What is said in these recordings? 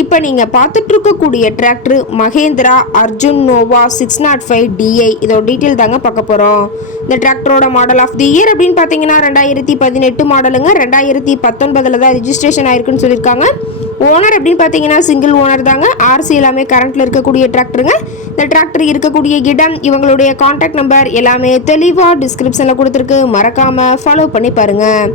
இப்போ நீங்கள் பார்த்துட்டு இருக்கக்கூடிய tractor Mahindra Arjun Nova six naught five DI இதோட டீட்டெயில் தாங்க பார்க்க போகிறோம் இந்த டிராக்டரோட மாடல் ஆஃப் தி இயர் அப்படின்னு பார்த்தீங்கன்னா ரெண்டாயிரத்தி பதினெட்டு மாடலுங்க ரெண்டாயிரத்தி பத்தொன்பதில் தான் ரிஜிஸ்ட்ரேஷன் ஆயிருக்குன்னு சொல்லியிருக்காங்க. ஓனர் அப்படின்னு பார்த்தீங்கன்னா சிங்கிள் ஓனர் தாங்க. ஆர்சி எல்லாமே கரண்ட்டில் இருக்கக்கூடிய டிராக்டருங்க இந்த டிராக்டர் இருக்கக்கூடிய இடம் இவங்களுடைய காண்டாக்ட் நம்பர் எல்லாமே தெளிவாக டிஸ்கிரிப்ஷனில் கொடுத்துருக்கு. மறக்காமல் ஃபாலோ பண்ணி பாருங்கள்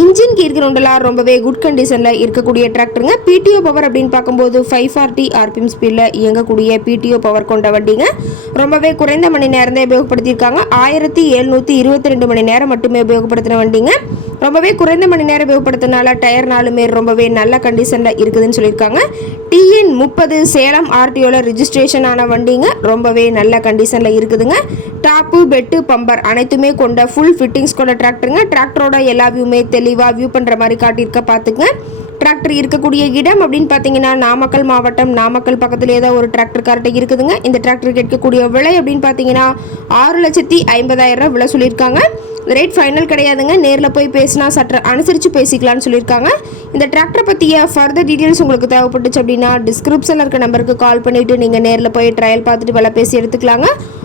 இன்ஜின் கீர் கிரவுண்டெல்லாம் ரொம்பவே குட் கண்டிஷனில் இருக்கக்கூடிய டிராக்டருங்க பிடிஓ பவர் அப்படின்னு பார்க்கும்போது ஃபைவ் ஃபார்ட்டி ஆர்பிஎம் ஸ்பீடில் இயங்கக்கூடிய பிடிஓ பவர் கொண்ட வண்டிங்க. ரொம்பவே குறைந்த மணி நேரம் தான் உபயோகப்படுத்தியிருக்காங்க. ஆயிரத்தி எழுநூற்றி இருபத்தி ரெண்டு மணி நேரம் மட்டுமே உபயோகப்படுத்தின வண்டிங்க. ரொம்பவே குறைந்த மணி நேரம் உபயோகப்படுத்தினால டயர் நாலுமே ரொம்பவே நல்ல கண்டிஷனில் இருக்குதுன்னு சொல்லியிருக்காங்க. டிஎன் முப்பது சேலம் ஆர்டிஓவில் ரிஜிஸ்ட்ரேஷன் ஆன வண்டிங்க. ரொம்பவே நல்ல கண்டிஷனில் இருக்குதுங்க. டாப்பு பெட்டு பம்பர் அனைத்துமே கொண்ட ஃபுல் ஃபிட்டிங்ஸ் கொண்ட டிராக்டருங்க டிராக்டரோட எல்லா வியூமே தெளிவாக வியூ பண்ணுற மாதிரி காட்டியிருக்க பார்த்துங்க டிராக்டர் இருக்கக்கூடிய இடம் அப்படின்னு பார்த்தீங்கன்னா நாமக்கல் மாவட்டம் நாமக்கல் பக்கத்தில் தான் ஒரு டிராக்டர் கார்ட்டை இருக்குதுங்க. இந்த டிராக்டர் கேட்கக்கூடிய விலை அப்படின்னு பார்த்தீங்கன்னா ஆறு லட்சத்தி ஐம்பதாயிரம் ரூபா விலை சொல்லியிருக்காங்க. ரேட் ஃபைனல் கிடையாதுங்க. நேரில் போய் பேசினா சற்று அனுசரித்து பேசிக்கலாம்னு சொல்லியிருக்காங்க. இந்த டிராக்டரை பற்றிய ஃபர்தர் டீட்டெயில்ஸ் உங்களுக்கு தேவைப்பட்டுச்சு அப்படின்னா டிஸ்கிரிப்ஷனில் இருக்க நம்பருக்கு கால் பண்ணிவிட்டு நீங்கள் நேரில் போய் ட்ரையல் பார்த்துட்டு விலை பேசி எடுத்துக்கலாங்க.